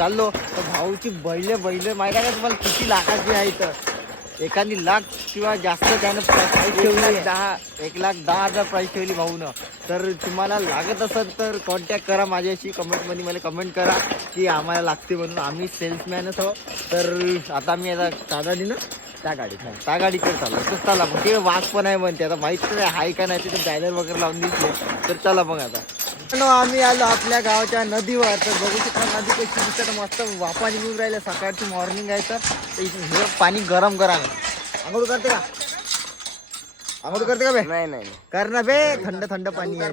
चाललो. तर भाऊची बैले बैले. माहिती आहे का तुम्हाला किती लाखाची आहे तर एखादी लाख किंवा जास्त त्यानं प्राईस ठेवली दहा. एक लाख दहा हजार प्राईस ठेवली भाऊनं. तर तुम्हाला लागत असेल तर कॉन्टॅक्ट करा माझ्याशी. कमेंटमध्ये मला कमेंट करा की आम्हाला लागते म्हणून. आम्ही सेल्समॅनच आहोत. तर आता मी आता दादानी ना त्या गाडीत आहे. त्या गाडीकडे चाललो. तर चला मग. ते वाघ पण आहे म्हणते. आता माहीत नाही आहे. का नाही तिथे बॅनर वगैरे लावून दिसले. तर चला मग आता. आम्ही आलो आपल्या गावाच्या नदीवर. तर बघू शकता नदी कशी दिसत. मस्त वाफा निघून राहिल्या सकाळची मॉर्निंग आहे तर हे पाणी गरम गरम आहे आंघोळ करते का? आंघोळ करते का बे? नाही नाही कर ना बे थंड थंड पाणी आहे.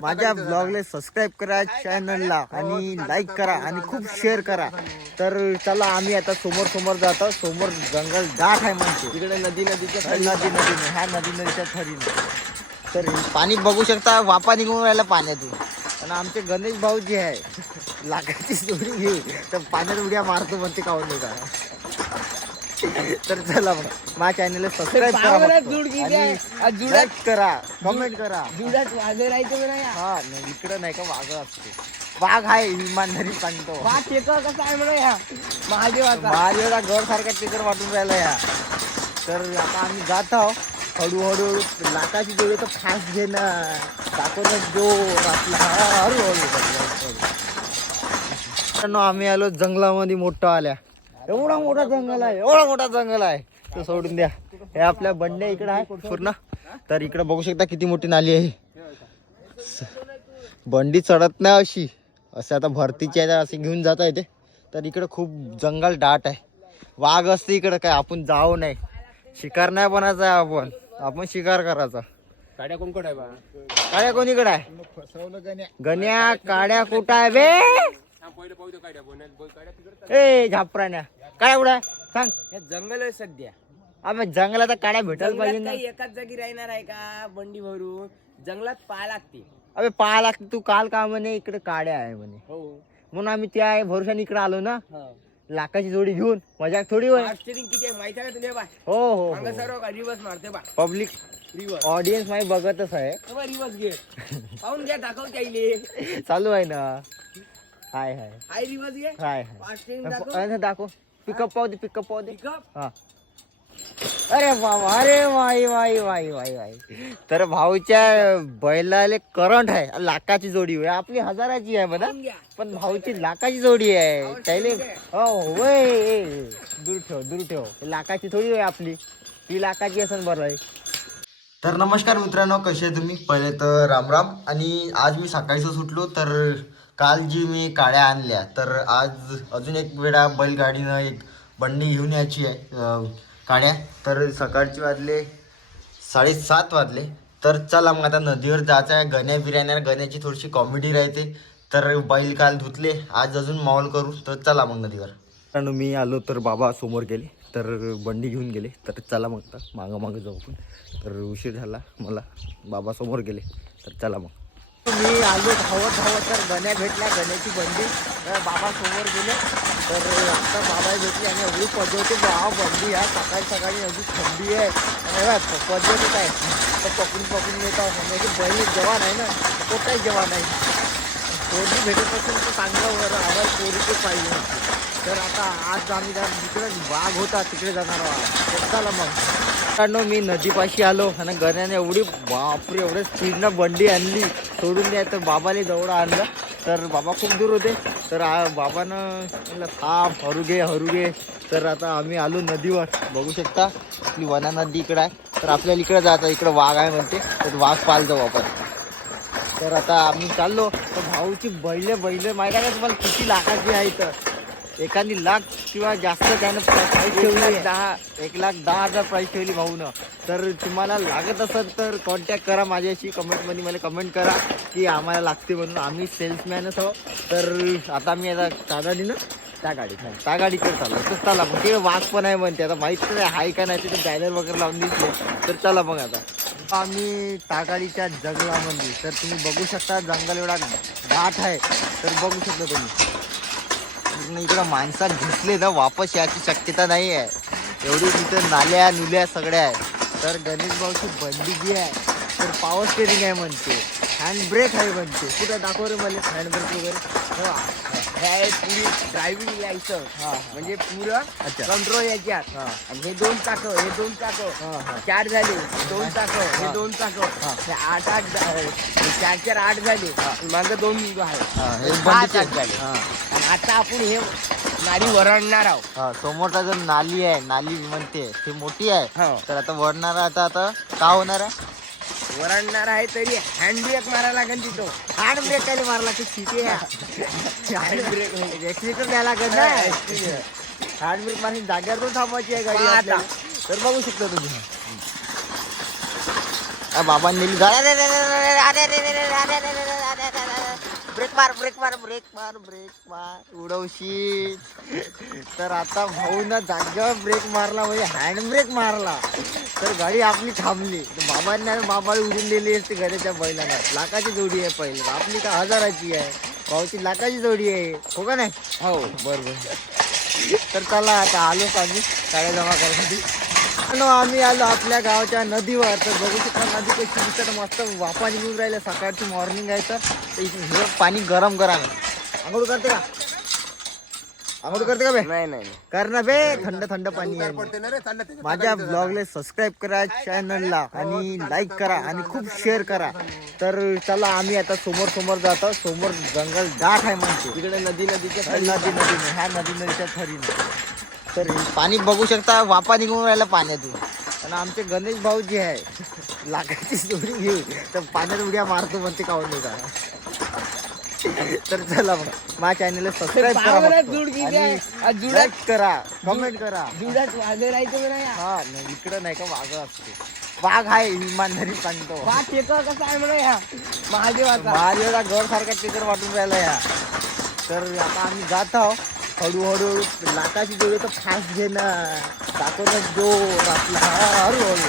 माझ्या ब्लॉगला सबस्क्राईब करा चॅनलला आणि लाईक करा आणि खूप शेअर करा. तर चला आम्ही आता समोर समोर जातो. समोर जंगल दाट आहे म्हणते. तिकडे नदी नदीच्या नदी नदी ह्या नदी नदीच्या थरीने. तर पाणी बघू शकता वापा निघून राहिला पाण्यातून. आणि आमचे गणेश भाऊ जे आहे लागाची जोडी घेऊ तर पाण्यात उड्या मारतो म्हणते काहून नाही का? तर चला मग माझ्या चॅनलला सबस्क्राईब करा जुडात- करा कमेंट करा. जुडात वाजे राहायचं नाही हा नाही इकडं नाही का वाघ असते. वाघ आहे इमानदारी सांगतो. हा टेकर कसा आहे म्हणा या. महादेवाचा. महादेवाला गड सारखा टिकर वाटून राहिला या. तर आता आम्ही जात आहोत. हळूहळू लाटाची जोडी तर फास्ट घे ना दाखवत जोर आपला. हळूहळू. आम्ही आलो जंगलामध्ये मोठं आल्या. एवढा मोठा जंगल आहे एवढा मोठा जंगल आहे. तो सोडून द्या. हे आपल्या बंड्या इकडे आहे पूर्ण. तर इकडे बघू शकता किती मोठी नाली आहे बंडी चढत नाही अशी. असे आता भरतीची आहे असे घेऊन जाता येते तर इकडे खूप जंगल दाट आहे. वाघ असते इकडं काय आपण जाऊ नाही. शिकार नाही बनायचा आहे आपण. आपण शिकार करायचा. गाड्या कोण कोण आहे बा? काड्या कोणीकडे आहे? गण्या. काड्या कुठं आहे बे? पहिले पाहू तिकडे ए झापराण्या काय कुठं आहे? सांग. हे जंगल आहे सध्या. आम्ही जंगलात काड्या भेटायला पाहिजे जंगलात ना. काही एकाच जागी राहणार आहे का? बंडी भरून जंगलात पाहा लागते. अबे पाहा लागते. तू काल का म्हणे इकडे काड्या आहे म्हणे. हो. म्हणून आम्ही त्या भरोशाने इकडे आलो ना. लाखाची जोडी घेऊन मजाक थोडी होय. स्टेरिंग किती आहे माहिती आहे का तुला? बा हो हो सर्व रिवर्स मारते बा पब्लिक रिवर्स ऑडियन्स माझी बघतच आहे. रिवर्स घे. पाहून घ्या दाखव चालू आहे ना. हाय हाय. हाय रिवर्स घे. हाय हाय. स्टेरिंग दाखव. अरे दाखव. पिकअप पाहू दे पिकअप पाहू दे. पिकअप हा. अरे बाबा अरे वाई वाई वाई वाई वाई तर भाऊच्या बैलाले करंट आहे लाखाची जोडी होय आपली हजाराची आहे बघा पण भाऊची लाखाची जोडी आहे. त्याले हो वय दूर ठेव दूर ठेव. लाखाची थोडी आहे आपली. ती लाखाची असेल बरं आहे. तर नमस्कार मित्रांनो कसे आहे तुम्ही? पहिले तर राम राम आणि आज मी सकाळीच सुटलो तर काल जी मी काड्या आणल्या तर आज अजून एक वेळा बैलगाडीनं एक बंडी घेऊन यायची आहे. अं, काड्या तर सकाळचे वाजले साडेसात वाजले. तर चला मग आता नदीवर जायचं आहे. गण्या बिर्याण्या गण्याची थोडीशी कॉमेडी राहते. तर बैल काल धुतले. आज अजून माहोल करू. तर चला मग नदीवर. कारण मी आलो तर बाबा समोर गेले. तर बंडी घेऊन गेले. तर चला मग आता मागं मागं जाऊ आपण. तर उशीर झाला. मला बाबा समोर गेले. तर चला मग. मी आलो धावत धावत तर गण्या भेटल्या गण्याची बंदी. बाबा समोर गेले. तर आता बाबा भेटली आणि एवढी पद्धती बाबा बंदी आहे. सकाळी सकाळी एवढी थंडी आहे. आणि बघा, आहे. तर पकडून पकडून येतात म्हणजे बैल जवान आहे ना तो काही जवान आहे पोरगी भेटत असेल तर चांगलं वगैरे आवाज पोरीचे पाहिजे तर आता आज आम्ही त्या तिकडे वाघ होता तिकडे जाणार आहोत. चला मग. मित्रांनो मी नदीपाशी आलो आणि गण्याने एवढी बापरे एवढ्या स्पीडनं बंडी आणली. सोडून द्या तर बाबाने जवळ आणलं. तर बाबा खूप दूर होते. तर बाबानं म्हटलं थांब हरू घे हरू घे तर आता आम्ही आलो नदीवर. बघू शकता आपली वना नदी इकडं आहे. तर आपल्याला इकडं जायचं इकडं वाघ आहे म्हणते. तर वाघ पाल जाऊ आपण. तर आता आम्ही चाललो. तर भाऊची बैले बैले माहिती आहे का तुम्हाला किती लाखाची आहे तर एखादी लाख किंवा जास्त त्यानं प्राईस ठेवली दहा. एक लाख दहा हजार प्राईस ठेवली भाऊनं. तर तुम्हाला लागत असेल तर कॉन्टॅक्ट करा माझ्याशी. कमेंटमध्ये मला कमेंट करा की आम्हाला लागते म्हणून. आम्ही सेल्समॅनच आहोत. तर आता मी आता दादानी ना त्या गाडीत आहे. त्या गाडीकडे चाललो तर चला मग. ते वाघ पण आहे म्हणते. आता माहीत नाही आहे. का नाही तिथे बॅनर वगैरे लावून दिसले. तर चला मग आता. आम्ही तागाडीच्या जंगलामध्ये तर तुम्ही बघू शकता जंगल एवढा दाट आहे. तर बघू शकता तुम्ही. पूर्ण इकडं माणसात घुसले ना वापस याची शक्यता नाही आहे एवढी तिथं नाल्या नुल्या सगळ्या आहे तर गणेश भाऊची बंदी जी आहे तर पॉवर स्टेरिंग आहे म्हणते हँड ब्रेक आहे म्हणते कुठं दाखव रे मला हँड ब्रेक वगैरे हे. हे पुरी ड्रायव्हिंग लायसन्स हा, हा. म्हणजे पुरं. कंट्रोल याच्यात हा. आणि हे दोन चाक हे दोन चाक. चार झाले दोन चाक हा. दोन चाक हा. आठ आठ चार चार आठ झाले माग दोन आहे बंदीचे चाक झाले हा. आता आपण हे नारी वरडणार आहोत हा समोरचा जो नाली आहे नाली म्हणते ती मोठी आहे हो. तर आता वरणार आता आता का होणार आहे वरडणार आहे तरी हँड ब्रेक मारायला लागेल तिथं हँड ब्रेक काय मारला की आहे हँड ब्रेक एक्सिलेटर द्यायला लागेल ना हँड ब्रेक मारून जागेवर पण थांबवायची आहे गाडी आता. आपल्याला. तर बघू शकता तुम्ही आ, बाबा नेली ब्रेक मार ब्रेक मार ब्रेक मार ब्रेक मार. उडवशी तर आता भाऊ ना जागेवर ब्रेक मारला म्हणजे हँड ब्रेक मारला. तर गाडी आपली थांबली. तर बाबांना बाबाला उडून दिली असते घराच्या बैलाला लाखाची जोडी आहे पहिले. आपली का हजाराची आहे. भाऊची लाखाची जोडी आहे. हो का नाही? हो. बरोबर. तर चला आता आलो आम्ही गाड्या जमा करण्यासाठी आणि आम्ही आलो आपल्या गावाच्या नदीवर. तर बघू शकता नदी कशी दिसत. मस्त वापा निघून राहिलं सकाळची मॉर्निंग आहे तर. इथे हे पाणी गरम गरम आहे आंघोळ करते का? आंघोळ करते का बे? नाही नाही. कर ना बे. थंड थंड पाणी आहे. माझ्या ब्लॉगला सबस्क्राईब करा चॅनलला आणि लाईक करा. आणि खूप शेअर करा. तर चला आम्ही आता समोर समोर जातो. समोर जंगल दाट आहे म्हणते. तिकडे नदी नदीच्या नदी नदीने ह्या नदी नदीच्या थरीने. तर पाणी बघू शकता वापा निघून राहिला पाण्यातून. आणि आमचे गणेश भाऊ जे आहे लागायची जोडी घेऊन तर पाण्यात उड्या मारतो म्हणते काहून नाही का? तर चला मग माझ्या चॅनलला सबस्क्राईब करा करा कमेंट करा. जुडात वाजर आहे तुम्ही नाही हा नाही इकडं नाही का वाघ असते. वाघ आहे इमानदारी सांगतो. हा टेकर कसा आहे म्हणा या. महादेवाचा. महादेवला घर सारखा टिकर वाटून राहिला या. तर आता आम्ही जात आहोत. हळूहळू लाटाची जोडी तर फास्ट घे ना दाखवतात जोर आपला. हळूहळू.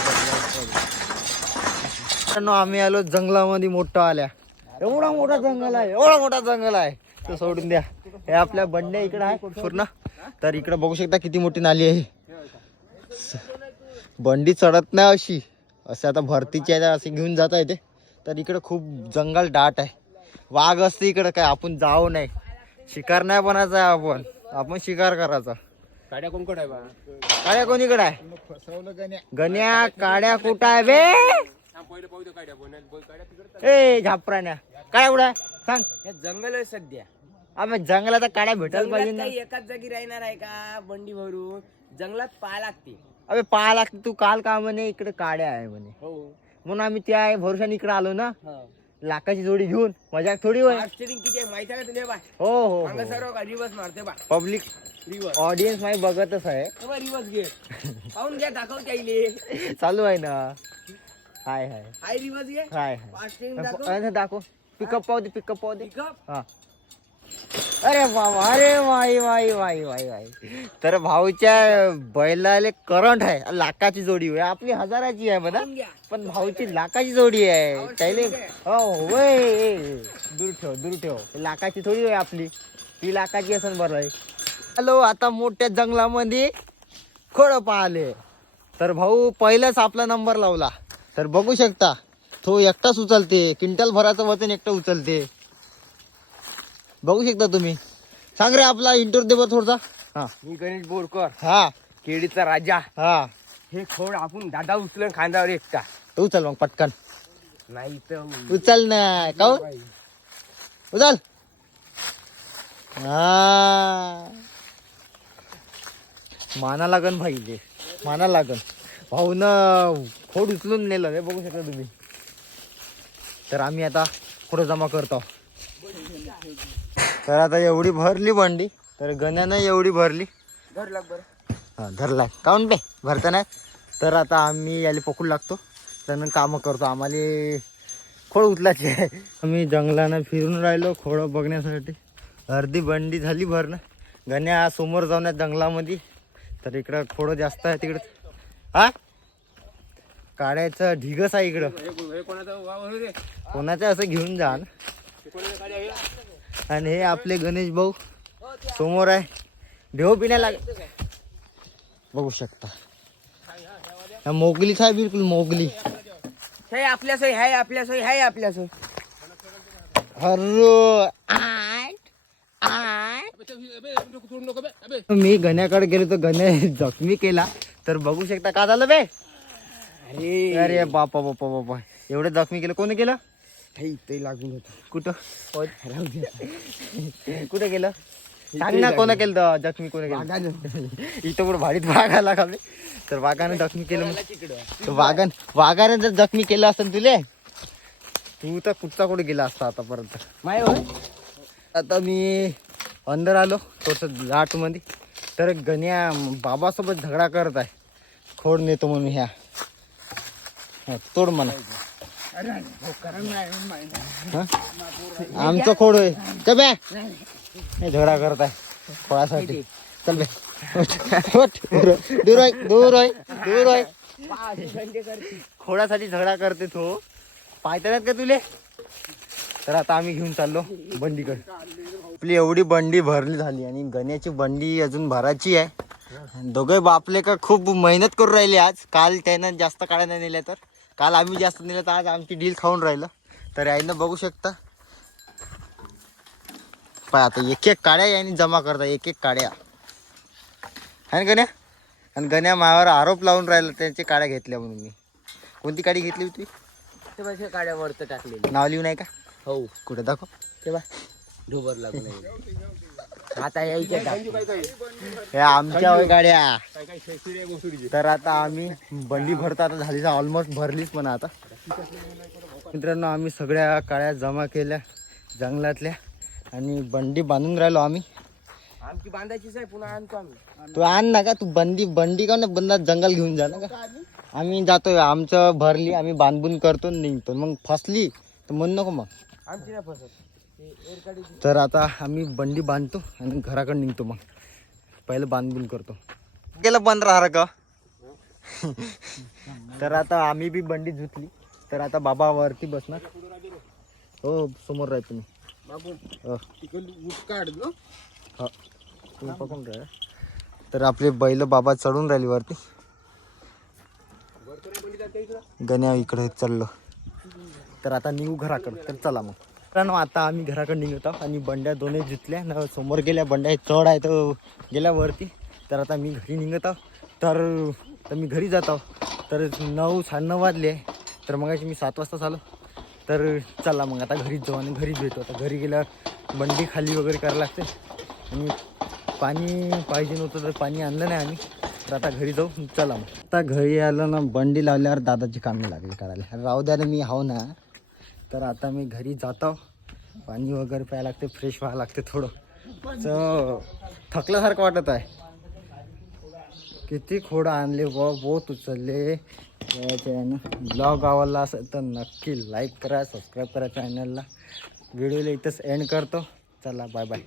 आम्ही आलो जंगलामध्ये मोठं आल्या. एवढा मोठा जंगल आहे एवढा मोठा जंगल आहे. तो सोडून द्या. हे आपल्या बंड्या इकडे आहे पूर्ण. तर इकडे बघू शकता किती मोठी नाली आहे बंडी चढत नाही अशी. असे आता भरतीची आहे असे घेऊन जाता येते तर इकडे खूप जंगल दाट आहे. वाघ असते इकडे काय आपण जाऊ नाही. शिकार नाही बनायचं आहे आपण. आपण शिकार करायचा. गाड्या कोण आहे बा? काड्या कोणीकडे आहे? गण्या काड्या कुठं आहे बे? पहिले पाहू दे ए झापराण्या. काय उडा सांग. हे जंगल आहे सध्या. आम्ही जंगलात काड्या भेटायला पाहिजे ना. एकाच जागी राहणार आहे का? बंडी भरून. जंगलात पाय लागते. अबे पाहा लागते. तू काल का म्हणे इकडे काड्या आहे म्हणे. हो. म्हणून आम्ही त्या भरोशाने इकडे आलो ना. लाखाची जोडी घेऊन मजा थोडी होय. स्टेरिंग किती आहे माहिती आहे तुला हो हो सर्व मारते बा? पब्लिक रिवर्स ऑडियन्स माझी बघतच आहे. रिवर्स घे. पाहून घ्या दाखव त्याईले चालू आहे ना. हाय हाय. हाय रिवर्स घे. हाय हाय. अरे दाखव. पिकअप पाहू दे पिकअप पाहू दे. पिकअप हा. अरे बाबा अरे वाई वाई वाई वाई वाई. तर भाऊच्या बैलाले करंट आहे लाखाची जोडी होय आपली हजाराची आहे बघा पण भाऊची लाखाची जोडी आहे. त्याले हो वय दूर ठेव दूर ठेव. लाखाची थोडी होय आपली. ती लाखाची असेल बरं आहे. हॅलो आता मोठ्या जंगलामध्ये खोड पाहिले. तर भाऊ पहिलाच आपला नंबर लावला. तर बघू शकता तो एकटाच उचलते. क्विंटल भराचं वजन एकटं उचलते. बघू शकता तुम्ही. सांग रे आपला इंटर दे बरं थोडसा. हा. मी गणेश बोरकर. हा. केळीचा राजा. हा. हे खोड आपण दादा उचलून खांद्यावर एकटा. तो उचल मग पटकन. नाही तर उचल ना. काऊन उचल. हा. माना लागन भाई माना लागन. भाऊ न खोड उचलून नेलं. हे बघू शकता तुम्ही. तर आम्ही आता खोड जमा करतो. तर आता एवढी भरली बंडी तर गण्यानं एवढी भरली. घर लाग बरं. हा धरलाय. काऊन बे? भरता नाही? तर आता आम्ही याला पकडू लागतो. त्यानं कामं करतो. आम्हाला खोड उचलायची. आहे आम्ही जंगलानं फिरून राहिलो खोडं बघण्यासाठी. अर्धी बंडी झाली भरणं. गण्या समोर जाऊन आहे जंगलामध्ये. तर इकडं खोडं जास्त आहे तिकडं. हा? काड्याचं ढिगस आहे इकडं. कोणाचं? असं घेऊन जा ना. आणि हे आपले गणेश भाऊ समोर आहे. भेव पिण्याला बघू शकता. मोगलीच आहे बिलकुल मोगली. हे आपल्या सोय हाय आपल्या सोय हाय आपल्या सोय मी गण्याकडे गेलो तर गण्या जखमी केला. तर बघू शकता का झालं बे? अरे. अरे बापा बापा बापा. एवढं जखमी केलं कोणी केलं? इथे लागून होत. कुठं? कुठे गेलं? सांग ना कोणा केलं तर जखमी कोणी केलं? इथं कुठं भाडीत वाघ आला का? तर वाघानं जखमी केलं वाघान वाघाने जर जखमी केलं असतं तुले तू तर कुठचा कुठे गेला असता आतापर्यंत माय आता मी अंदर आलो थोडस लाटमध्ये तर गण्या बाबासोबत झगडा करत आहे. खोड नेतो म्हणून ह्या. तोड म्हणा? आमचं खोड आहे. चल बे. हे झगडा करत आहे. खोळासाठी. चल बे. दूर आहे दूर आहे दूर आहे खोडासाठी झगडा करते तो. पाहता नाहीत का तुले? तर आता आम्ही घेऊन चाललो बंडीकडे. आपली एवढी बंडी भरली झाली आणि गण्याची बंडी अजून भरायची आहे. दोघे बापले का खूप मेहनत करून राहिले आज. काल त्यानं जास्त काळ नाही नेल्या तर. काल आम्ही जास्त नेलं तर आज आमची डील खाऊन राहिलं. तर यायनं बघू शकता. पाय आता एक एक काड्या याने जमा करता एक एक काड्या. आहे ना गण्या? आणि गण्या मायावर आरोप लावून राहिला त्यांची काड्या घेतल्या म्हणून मी. कोणती काडी घेतली होती? ते काड्या वरत टाकलेली. नाव लिहून आहे का? हो. कुठे दाखव. तेव्हा ढोबर लागून. आता यायच्या टाक हे आमच्या गाड्या. तर आता आम्ही बंडी भरतो आता झाली ऑलमोस्ट भरलीच पण आता. मित्रांनो आम्ही सगळ्या काळ्या जमा केल्या जंगलातल्या आणि बंडी बांधून राहिलो आम्ही. आमची बांधायचीच आहे पुन्हा आणतो आम्ही. तू आण ना का? तू बंदी बंडी का ना बंदा जंगल घेऊन जा ना का? आम्ही. जातोय आमचं भरली आम्ही बांधून करतो निघतो. मग फसली तर म्हण नको मग. आमची नाही फसत. तर आता आम्ही बंडी बांधतो आणि घराकडे निघतो मग. पहिलं बांधून करतो. गेलं बंद राहणार का तर आता आम्ही बी बंडी धुतली. तर आता बाबा वरती बसणार. हो समोर राह तुम्ही बाबू हो. हो. तुम्ही पकडून राहा. तर आपले बैल बाबा चढून राहिली वरती. गण्या इकडे चाललो. तर आता निघू घराकडे. तर चला मग. मित्रांनो आता आम्ही घराकडे निघत आहोत आणि बंड्या दोन्ही जितल्या न समोर गेल्या. बंड्या चढ आहे तर गेल्या वरती. तर आता मी घरी निघत आहो तर तर मी घरी जात आहो तर नऊ साडेनऊ वाजले तर मग मी सात वाजता आलो. तर चला मग आता घरीच जाऊ आणि घरीच भेटू. आता घरी गेल्यावर बंडी खाली वगैरे करायला लागते. आणि पाणी पाहिजे नव्हतं तर पाणी आणलं नाही आम्ही. तर आता घरी जाऊ. चला मग. आता घरी आलं ना बंडी लावल्यावर दादाची कामे लागली करायला. राहू द्या ना मी हाव ना. तर आता मी घरी जातो. पाणी वगैरे प्यायला लागते फ्रेश व्हायला लागते थोडं. च थकल्यासारखं वाटत आहे. किती खोडं आणले व बोत उचलले. ब्लॉग आवडला असेल तर नक्की लाईक करा सबस्क्राईब करा चॅनलला व्हिडिओला इथंच एंड करतो. चला बाय बाय